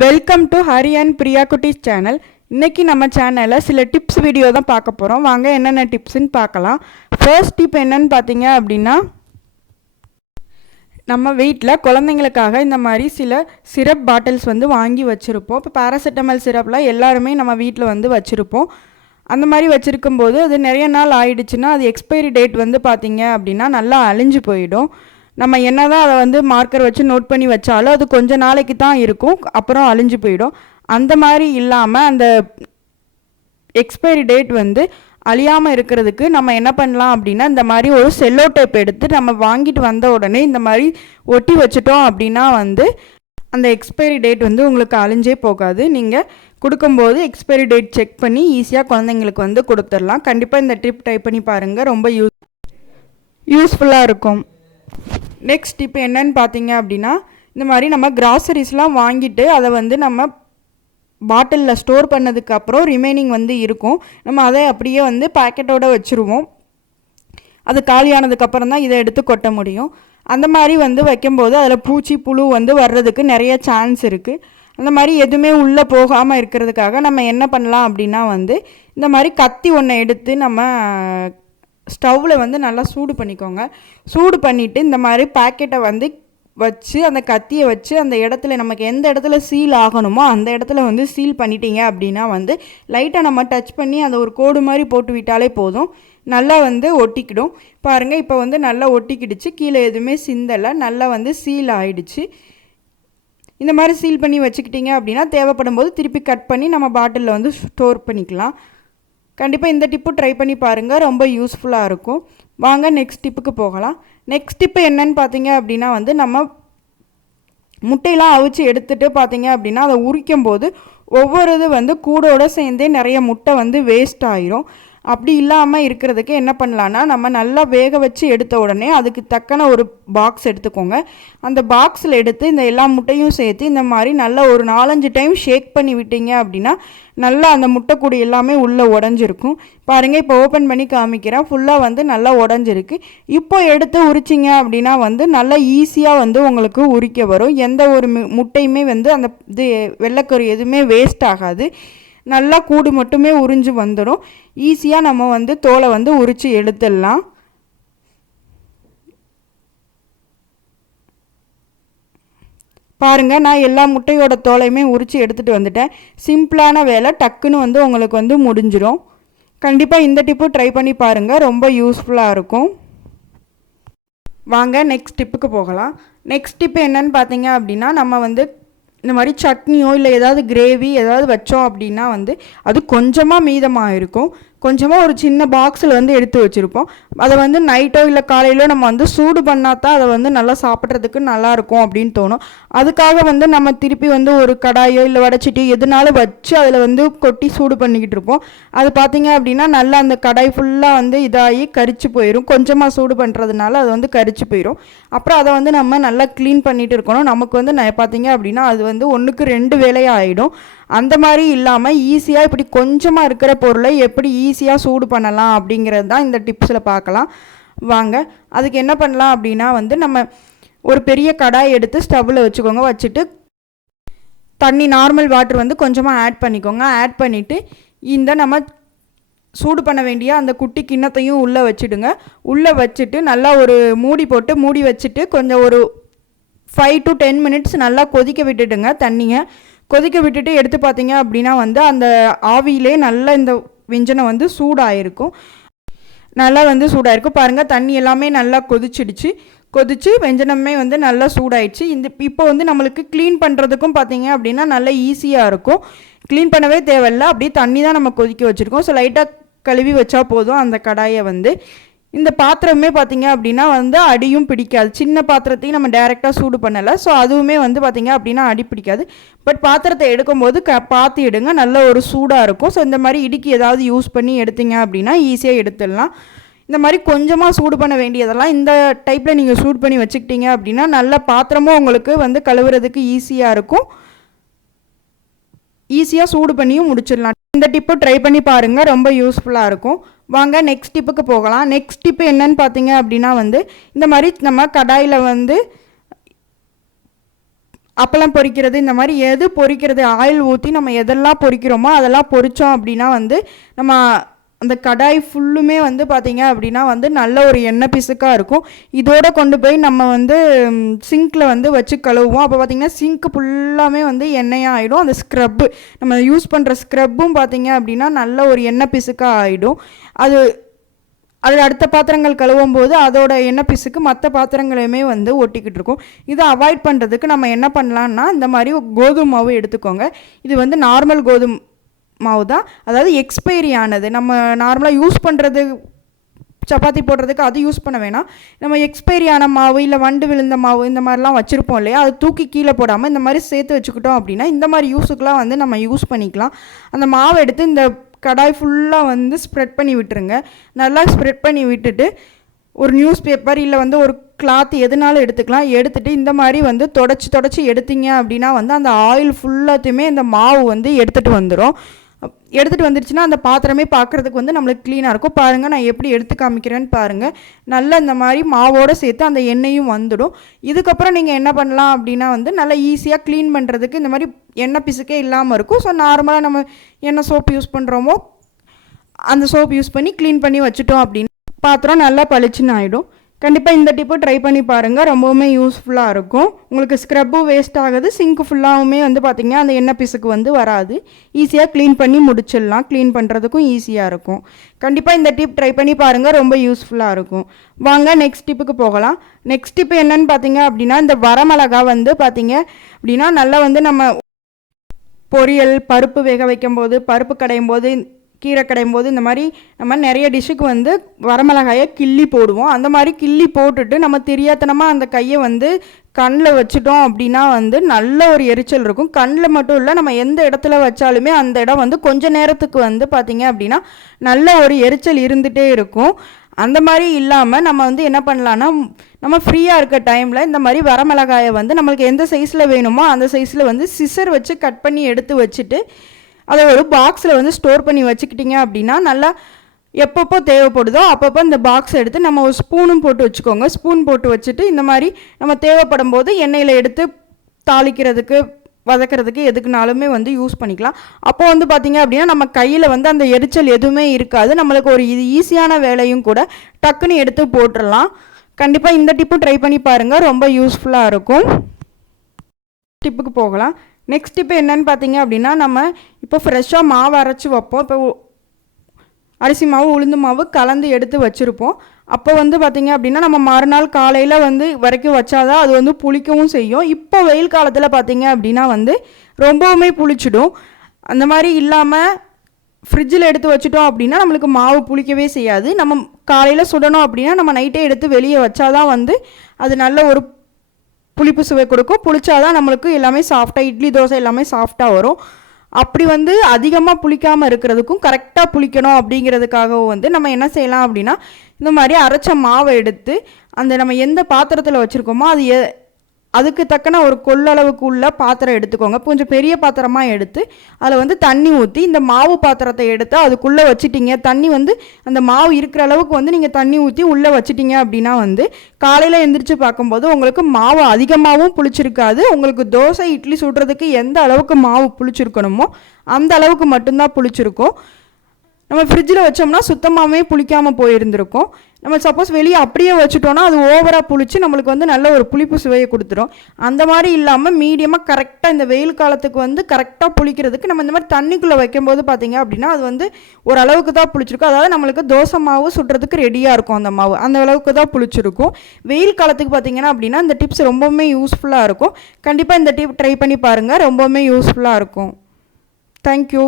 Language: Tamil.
Welcome to Hari and Priya குட்டிஸ் channel இன்றைக்கி நம்ம சேனலில் சில டிப்ஸ் வீடியோ தான் பார்க்க போகிறோம் வாங்க என்னென்ன டிப்ஸ்ன்னு பார்க்கலாம். ஃபர்ஸ்ட் டிப் என்னன்னு பார்த்தீங்க அப்படின்னா நம்ம வீட்டில் குழந்தைங்களுக்காக இந்த மாதிரி சில சிரப் பாட்டில்ஸ் வந்து வாங்கி வச்சுருப்போம். இப்போ பேராசிட்டமல் சிரப்லாம் எல்லாருமே நம்ம வீட்டில் வந்து வச்சுருப்போம். அந்த மாதிரி வச்சுருக்கும் போது அது நிறைய நாள் ஆயிடுச்சுன்னா அது எக்ஸ்பைரி டேட் வந்து பார்த்தீங்க அப்படின்னா நல்லா அழிஞ்சு போயிடும். நம்ம என்ன தான் அதை வந்து மார்க்கர் வச்சு நோட் பண்ணி வச்சாலும் அது கொஞ்ச நாளைக்கு தான் இருக்கும். அப்புறம் அழிஞ்சு போயிடும். அந்த மாதிரி இல்லாமல் அந்த எக்ஸ்பைரி டேட் வந்து அழியாமல் இருக்கிறதுக்கு நம்ம என்ன பண்ணலாம் அப்படின்னா இந்த மாதிரி ஒரு செல்லோ டேப் எடுத்து நம்ம வாங்கிட்டு வந்த உடனே இந்த மாதிரி ஒட்டி வச்சுட்டோம் அப்படின்னா வந்து அந்த எக்ஸ்பைரி டேட் வந்து உங்களுக்கு அழிஞ்சே போகாது. நீங்கள் கொடுக்கும்போது எக்ஸ்பைரி டேட் செக் பண்ணி ஈஸியாக குழந்தைங்களுக்கு வந்து கொடுத்துடலாம். கண்டிப்பாக இந்த ட்ரிப் ட்ரை பண்ணி பாருங்கள் ரொம்ப யூஸ் யூஸ்ஃபுல்லாக இருக்கும். நெக்ஸ்ட் இப்போ என்னன்னு பார்த்தீங்க அப்படின்னா இந்த மாதிரி நம்ம கிராசரிஸ்லாம் வாங்கிட்டு அதை வந்து நம்ம பாட்டிலில் ஸ்டோர் பண்ணதுக்கு அப்புறம் ரிமைனிங் வந்து இருக்கும். நம்ம அதை அப்படியே வந்து பேக்கெட்டோட வச்சுருவோம். அது காலியானதுக்கப்புறம் தான் இதை எடுத்து கொட்ட முடியும். அந்த மாதிரி வந்து வைக்கும்போது அதில் பூச்சி புழு வந்து வர்றதுக்கு நிறைய சான்ஸ் இருக்குது அந்த மாதிரி எதுவுமே உள்ளே போகாமல் இருக்கிறதுக்காக நம்ம என்ன பண்ணலாம் அப்படின்னா வந்து இந்த மாதிரி கத்தி ஒன்றை எடுத்து நம்ம ஸ்டவ்வில் வந்து நல்லா சூடு பண்ணிக்கோங்க. சூடு பண்ணிவிட்டு இந்த மாதிரி பாக்கெட்டை வந்து வச்சு அந்த கத்தியை வச்சு அந்த இடத்துல நமக்கு எந்த இடத்துல சீல் ஆகணுமோ அந்த இடத்துல வந்து சீல் பண்ணிட்டீங்க அப்படின்னா வந்து லைட்டாக நம்ம டச் பண்ணி அந்த ஒரு கோடு மாதிரி போட்டு விட்டாலே போதும். நல்லா வந்து ஒட்டிக்கிடும். பாருங்கள் இப்போ வந்து நல்லா ஒட்டிக்கிடுச்சு. கீழே எதுவுமே சிந்தலை. நல்லா வந்து சீல் ஆகிடுச்சு இந்த மாதிரி சீல் பண்ணி வச்சுக்கிட்டீங்க அப்படின்னா தேவைப்படும் போது திருப்பி கட் பண்ணி நம்ம பாட்டிலில் வந்து ஸ்டோர் பண்ணிக்கலாம். கண்டிப்பாக இந்த டிப்பு ட்ரை பண்ணி பாருங்கள் ரொம்ப யூஸ்ஃபுல்லாக இருக்கும். வாங்க நெக்ஸ்ட் டிப்புக்கு போகலாம். நெக்ஸ்ட் டிப்பு என்னன்னு பார்த்தீங்க அப்படின்னா வந்து நம்ம முட்டையெல்லாம் அவிச்சு எடுத்துட்டு பார்த்தீங்க அப்படின்னா அதை உரிக்கும் போது ஒவ்வொரு இது வந்து கூடோட சேர்ந்தே நிறைய முட்டை வந்து வேஸ்ட் ஆயிரும். அப்படி இல்லாமல் இருக்கிறதுக்கு என்ன பண்ணலான்னா நம்ம நல்லா வேக வச்சு எடுத்த உடனே அதுக்கு தக்கன ஒரு பாக்ஸ் எடுத்துக்கோங்க. அந்த பாக்ஸில் எடுத்து இந்த எல்லா முட்டையும் சேர்த்து இந்த மாதிரி நல்லா ஒரு நாலஞ்சு டைம் ஷேக் பண்ணி விட்டீங்க அப்படின்னா நல்லா அந்த முட்டைக்கூடி எல்லாமே உள்ளே உடஞ்சிருக்கும். பாருங்கள் இப்போ ஓப்பன் பண்ணி காமிக்கிறேன். ஃபுல்லாக வந்து நல்லா உடஞ்சிருக்கு. இப்போ எடுத்து உரிச்சிங்க அப்படின்னா வந்து நல்லா ஈஸியாக வந்து உங்களுக்கு உரிக்க வரும். எந்த ஒரு முட்டையுமே வந்து அந்த இது வெள்ளைக்கரு எதுவுமே வேஸ்ட் ஆகாது. நல்லா கூடு மட்டுமே உறிஞ்சு வந்துடும். ஈஸியாக நம்ம வந்து தோலை வந்து உரித்து எடுத்துடலாம். பாருங்கள் நான் எல்லா முட்டையோட தோலையுமே உரித்து எடுத்துகிட்டு வந்துட்டேன். சிம்பிளான வேலை டக்குன்னு வந்து உங்களுக்கு வந்து முடிஞ்சிடும் கண்டிப்பாக இந்த டிப்பு ட்ரை பண்ணி பாருங்கள் ரொம்ப யூஸ்ஃபுல்லாக இருக்கும். வாங்க நெக்ஸ்ட் டிப்புக்கு போகலாம். நெக்ஸ்ட் டிப்பு என்னன்னு பார்த்தீங்க அப்படின்னா நம்ம வந்து இந்த மாதிரி சட்னியோ இல்லை ஏதாவது கிரேவி ஏதாவது வச்சோம் அப்படின்னா வந்து அது கொஞ்சமாக மீதமாக இருக்கும். கொஞ்சமாக ஒரு சின்ன பாக்ஸில் வந்து எடுத்து வச்சுருப்போம். அதை வந்து நைட்டோ இல்லை காலையிலோ நம்ம வந்து சூடு பண்ணால் தான் அதை வந்து நல்லா சாப்பிட்றதுக்கு நல்லாயிருக்கும் அப்படின்னு தோணும். அதுக்காக வந்து நம்ம திருப்பி வந்து ஒரு கடாயோ இல்லை வடைச்சிட்டியோ எதுனாலும் வச்சு அதில் வந்து கொட்டி சூடு பண்ணிக்கிட்டு இருப்போம். அது பார்த்தீங்க அப்படின்னா நல்லா அந்த கடாய் ஃபுல்லாக வந்து இதாகி கரிச்சு போயிடும் கொஞ்சமாக சூடு பண்ணுறதுனால அது வந்து கரிச்சு போயிடும் அப்புறம் அதை வந்து நம்ம நல்லா க்ளீன் பண்ணிட்டு இருக்கணும். நமக்கு வந்து ந- பார்த்தீங்க அப்படின்னா அது வந்து ஒன்றுக்கு ரெண்டு வேலையாக ஆகிடும் அந்த மாதிரி இல்லாமல் ஈஸியாக இப்படி கொஞ்சமாக இருக்கிற பொருளை எப்படி ஈ ஈஸியாக சூடு பண்ணலாம் அப்படிங்கிறது தான் இந்த டிப்ஸில் பார்க்கலாம். வாங்க அதுக்கு என்ன பண்ணலாம் அப்படின்னா வந்து நம்ம ஒரு பெரிய கடாய் எடுத்து ஸ்டவ்வில் வச்சுக்கோங்க. வச்சுட்டு தண்ணி நார்மல் வாட்டர் வந்து கொஞ்சமாக ஆட் பண்ணிக்கோங்க. ஆட் பண்ணிவிட்டு இந்த நம்ம சூடு பண்ண வேண்டிய அந்த குட்டி கிண்ணத்தையும் உள்ளே வச்சுடுங்க. உள்ளே வச்சுட்டு நல்லா ஒரு மூடி போட்டு மூடி வச்சுட்டு கொஞ்சம் ஒரு ஃபைவ் டு டென் மினிட்ஸ் நல்லா கொதிக்க விட்டுடுங்க தண்ணியை. கொதிக்க விட்டுட்டு எடுத்து பார்த்தீங்க அப்படின்னா வந்து அந்த ஆவியிலே நல்லா இந்த விஞ்சனம் வந்து சூடாயிருக்கும். நல்லா வந்து சூடாயிருக்கும். பாருங்கள் தண்ணி எல்லாமே நல்லா கொதிச்சிடுச்சு. கொதிச்சு வெஞ்சனமே வந்து நல்லா சூடாயிடுச்சு. இந்த இப்போ வந்து நம்மளுக்கு க்ளீன் பண்ணுறதுக்கும் பார்த்தீங்க அப்படின்னா நல்லா ஈஸியாக இருக்கும். க்ளீன் பண்ணவே தேவையில்ல. அப்படியே தண்ணி தான் நம்ம கொதிக்க வச்சுருக்கோம். ஸோ லைட்டாக கழுவி வச்சா போதும் அந்த கடாயை வந்து. இந்த பாத்திரமே பார்த்தீங்க அப்படின்னா வந்து அடியும் பிடிக்காது. சின்ன பாத்திரத்தையும் நம்ம டைரெக்டாக சூடு பண்ணலை. ஸோ அதுவுமே வந்து பார்த்திங்க அப்படின்னா அடி பிடிக்காது. பட் பாத்திரத்தை எடுக்கும்போது க பார்த்து எடுங்க. நல்ல ஒரு சூடாக இருக்கும். ஸோ இந்த மாதிரி இடுக்கி ஏதாவது யூஸ் பண்ணி எடுத்தீங்க அப்படின்னா ஈஸியாக எடுத்துடலாம். இந்த மாதிரி கொஞ்சமாக சூடு பண்ண வேண்டியதெல்லாம் இந்த டைப்பில் நீங்கள் சூடு பண்ணி வச்சுக்கிட்டீங்க அப்படின்னா நல்ல பாத்திரமும் உங்களுக்கு வந்து கழுவுறதுக்கு ஈஸியாக இருக்கும். ஈஸியாக சூடு பண்ணியும் முடிச்சிடலாம். இந்த டிப்பு ட்ரை பண்ணி பாருங்கள் ரொம்ப யூஸ்ஃபுல்லாக இருக்கும். வாங்க நெக்ஸ்ட் டிப்புக்கு போகலாம். நெக்ஸ்ட் டிப்பு என்னன்னு பார்த்தீங்க அப்படின்னா வந்து இந்த மாதிரி நம்ம கடாயில் வந்து அப்பளம் பொரிக்கிறது இந்த மாதிரி எது பொறிக்கிறது ஆயில் ஊற்றி நம்ம எதெல்லாம் பொறிக்கிறோமோ அதெல்லாம் பொரித்தோம் அப்படின்னா வந்து நம்ம அந்த கடாய் ஃபுல்லுமே வந்து பார்த்திங்க அப்படின்னா வந்து நல்ல ஒரு எண்ணெய் பிசுக்காக இருக்கும். இதோடு கொண்டு போய் நம்ம வந்து சிங்க்கில் வந்து வச்சு கழுவுவோம். அப்போ பார்த்திங்கன்னா சிங்க் ஃபுல்லாமே வந்து எண்ணெயாக ஆகிடும் அந்த ஸ்க்ரப்பு நம்ம யூஸ் பண்ணுற ஸ்க்ரப்பும் பார்த்திங்க அப்படின்னா நல்ல ஒரு எண்ணெய் பிசுக்காக ஆகிடும் அது அதில் அடுத்த பாத்திரங்கள் கழுவும் போது அதோட எண்ணெய் பிசுக்கு மற்ற பாத்திரங்களையுமே வந்து ஒட்டிக்கிட்டு இருக்கும். இதை அவாய்ட் பண்ணுறதுக்கு நம்ம என்ன பண்ணலான்னா இந்த மாதிரி கோதுமை மாவு எடுத்துக்கோங்க. இது வந்து நார்மல் கோதுமை மாவு தான் அதாவது எக்ஸ்பைரி ஆனது. நம்ம நார்மலாக யூஸ் பண்ணுறது சப்பாத்தி போடுறதுக்கு அது யூஸ் பண்ண வேணாம். நம்ம எக்ஸ்பைரி ஆன மாவு இல்லை வண்டு விழுந்த மாவு இந்த மாதிரிலாம் வச்சுருப்போம் இல்லையா? அது தூக்கி கீழே போடாமல் இந்த மாதிரி சேர்த்து வச்சுக்கிட்டோம் அப்படின்னா இந்த மாதிரி யூஸுக்கெலாம் வந்து நம்ம யூஸ் பண்ணிக்கலாம். அந்த மாவை எடுத்து இந்த கடாய் ஃபுல்லாக வந்து ஸ்ப்ரெட் பண்ணி விட்டுருங்க. நல்லா ஸ்ப்ரெட் பண்ணி விட்டுட்டு ஒரு நியூஸ் பேப்பர் இல்லை வந்து ஒரு கிளாத் எதுனாலும் எடுத்துக்கலாம். எடுத்துகிட்டு இந்த மாதிரி வந்து தொடச்சி தொடச்சி எடுத்தீங்க அப்படின்னா வந்து அந்த ஆயில் ஃபுல்லாத்தையுமே இந்த மாவு வந்து எடுத்துகிட்டு வந்துடும் எடுத்துகிட்டு வந்துருச்சுன்னா அந்த பாத்திரமே பார்க்குறதுக்கு வந்து நம்மளுக்கு க்ளீனாக இருக்கும். பாருங்கள் நான் எப்படி எடுத்து காமிக்கிறேன்னு பாருங்கள் நல்லா இந்த மாதிரி மாவோடு சேர்த்து அந்த எண்ணெயும் வந்துடும். இதுக்கப்புறம் நீங்கள் என்ன பண்ணலாம் அப்படின்னா வந்து நல்லா ஈஸியாக க்ளீன் பண்ணுறதுக்கு இந்த மாதிரி எண்ணெய் பிசுக்கே இல்லாமல் இருக்கும். ஸோ நார்மலாக நம்ம என்ன சோப் யூஸ் பண்ணுறோமோ அந்த சோப் யூஸ் பண்ணி க்ளீன் பண்ணி வச்சுட்டோம் அப்படின்னு பாத்திரம் நல்லா பளிச்சுன்னு ஆகிடும் கண்டிப்பாக இந்த டிப்பு ட்ரை பண்ணி பாருங்கள் ரொம்பவுமே யூஸ்ஃபுல்லாக இருக்கும். உங்களுக்கு ஸ்க்ரப்பும் வேஸ்ட் ஆகுது. சிங்க் ஃபுல்லாகவுமே வந்து பார்த்திங்கன்னா அந்த எண்ணெய் பிசுக்கு வந்து வராது. ஈஸியாக க்ளீன் பண்ணி முடிச்சிடலாம். க்ளீன் பண்ணுறதுக்கும் ஈஸியாக இருக்கும். கண்டிப்பாக இந்த டிப் ட்ரை பண்ணி பாருங்கள் ரொம்ப யூஸ்ஃபுல்லாக இருக்கும். வாங்க நெக்ஸ்ட் டிப்புக்கு போகலாம். நெக்ஸ்ட் டிப்பு என்னன்னு பார்த்தீங்க அப்படின்னா இந்த வரமிளகா வந்து பார்த்தீங்க அப்படின்னா நல்லா வந்து நம்ம பொரியல் பருப்பு வேக வைக்கும் போது பருப்பு கடையும் போது கீரை கடையும் போது இந்த மாதிரி நம்ம நிறைய டிஷ்ஷுக்கு வந்து வரமிளகாயை கிள்ளி போடுவோம். அந்த மாதிரி கிள்ளி போட்டுட்டு நம்ம தெரியாதனமாக அந்த கையை வந்து கண்ணில் வச்சுட்டோம் அப்படின்னா வந்து நல்ல ஒரு எரிச்சல் இருக்கும். கண்ணில் மட்டும் இல்லை நம்ம எந்த இடத்துல வச்சாலுமே அந்த இடம் வந்து கொஞ்ச நேரத்துக்கு வந்து பார்த்திங்க அப்படின்னா நல்ல ஒரு எரிச்சல் இருந்துகிட்டே இருக்கும். அந்த மாதிரி இல்லாமல் நம்ம வந்து என்ன பண்ணலான்னா நம்ம ஃப்ரீயாக இருக்க டைமில் இந்த மாதிரி வரமிளகாயை வந்து நம்மளுக்கு எந்த சைஸில் வேணுமோ அந்த சைஸில் வந்து சிசர் வச்சு கட் பண்ணி எடுத்து வச்சுட்டு அதை ஒரு பாக்ஸில் வந்து ஸ்டோர் பண்ணி வச்சுக்கிட்டிங்க அப்படின்னா நல்லா எப்பப்போ தேவைப்படுதோ அப்பப்போ இந்த பாக்ஸ் எடுத்து நம்ம ஒரு ஸ்பூனும் போட்டு வச்சுக்கோங்க. ஸ்பூன் போட்டு வச்சுட்டு இந்த மாதிரி நம்ம தேவைப்படும் போது எண்ணெயில் எடுத்து தாளிக்கிறதுக்கு வதக்கிறதுக்கு எதுக்குனாலுமே வந்து யூஸ் பண்ணிக்கலாம். அப்போ வந்து பார்த்திங்க அப்படின்னா நம்ம கையில் வந்து அந்த எரிச்சல் எதுவுமே இருக்காது. நம்மளுக்கு ஒரு இது ஈஸியான வேலையும் கூட டக்குன்னு எடுத்து போட்டுடலாம். கண்டிப்பாக இந்த டிப்பும் ட்ரை பண்ணி பாருங்கள் ரொம்ப யூஸ்ஃபுல்லாக இருக்கும். டிப்புக்கு போகலாம். நெக்ஸ்ட் இப்போ என்னென்னு பார்த்தீங்க அப்படின்னா நம்ம இப்போ ஃப்ரெஷ்ஷாக மாவு அரைச்சி வைப்போம். இப்போ அரிசி மாவு உளுந்து மாவு கலந்து எடுத்து வச்சுருப்போம். அப்போ வந்து பார்த்திங்க அப்படின்னா நம்ம மறுநாள் காலையில் வந்து வரைக்கும் வச்சாதான் அது வந்து புளிக்கவும் செய்யும். இப்போ வெயில் காலத்தில் பார்த்திங்க அப்படின்னா வந்து ரொம்பவுமே புளிச்சிடும். அந்த மாதிரி இல்லாமல் ஃப்ரிட்ஜில் எடுத்து வச்சுட்டோம் அப்படின்னா நம்மளுக்கு மாவு புளிக்கவே செய்யாது. நம்ம காலையில் சுடணும் அப்படின்னா நம்ம நைட்டே எடுத்து வெளியே வச்சாதான் வந்து அது நல்ல ஒரு புளிப்பு சுவை கொடுக்கும். புளிச்சாதான் நம்மளுக்கு எல்லாமே சாஃப்டாக இட்லி தோசை எல்லாமே சாஃப்டாக வரும். அப்படி வந்து அதிகமாக புளிக்காமல் இருக்கிறதுக்கும் கரெக்டாக புளிக்கணும் அப்படிங்கிறதுக்காகவும் வந்து நம்ம என்ன செய்யலாம் அப்படின்னா இந்த மாதிரி அரைச்ச மாவை எடுத்து அந்த நம்ம எந்த பாத்திரத்தில் வச்சுருக்கோமோ அது எ அதுக்கு தக்கன ஒரு கொள்ளளவுக்கு உள்ள பாத்திரம் எடுத்துக்கோங்க. கொஞ்சம் பெரிய பாத்திரமாக எடுத்து அதில் வந்து தண்ணி ஊற்றி இந்த மாவு பாத்திரத்தை எடுத்து அதுக்குள்ளே வச்சிட்டிங்க. தண்ணி வந்து அந்த மாவு இருக்கிற அளவுக்கு வந்து நீங்கள் தண்ணி ஊற்றி உள்ளே வச்சிட்டிங்க அப்படின்னா வந்து காலையில் எந்திரிச்சு பார்க்கும்போது உங்களுக்கு மாவு அதிகமாகவும் புளிச்சிருக்காது. உங்களுக்கு தோசை இட்லி சுடுறதுக்கு எந்த அளவுக்கு மாவு புளிச்சிருக்கணுமோ அந்த அளவுக்கு மட்டும்தான் புளிச்சிருக்கும். நம்ம ஃப்ரிட்ஜில் வச்சோம்னா சுத்தமாகவே புளிக்காமல் போயிருந்திருக்கும். நம்ம சப்போஸ் வெளியே அப்படியே வச்சுட்டோன்னா அது ஓவராக புளிச்சு நம்மளுக்கு வந்து நல்ல ஒரு புளிப்பு சுவையை கொடுத்துரும். அந்த மாதிரி இல்லாமல் மீடியமாக கரெக்டாக இந்த வெயில் காலத்துக்கு வந்து கரெக்டாக புளிக்கிறதுக்கு நம்ம இந்த மாதிரி தண்ணிக்குள்ளே வைக்கும்போது பார்த்திங்க அப்படின்னா அது வந்து ஓரளவுக்கு தான் புளிச்சிருக்கும். அதாவது நம்மளுக்கு தோசை மாவு சுடுறதுக்கு ரெடியாக இருக்கும் அந்த மாவு. அந்த அளவுக்கு தான் புளிச்சிருக்கும். வெயில் காலத்துக்கு பார்த்தீங்கன்னா அப்படின்னா இந்த டிப்ஸ் ரொம்பவுமே யூஸ்ஃபுல்லாக இருக்கும். கண்டிப்பாக இந்த டிப் ட்ரை பண்ணி பாருங்கள் ரொம்பவுமே யூஸ்ஃபுல்லாக இருக்கும். தேங்க்யூ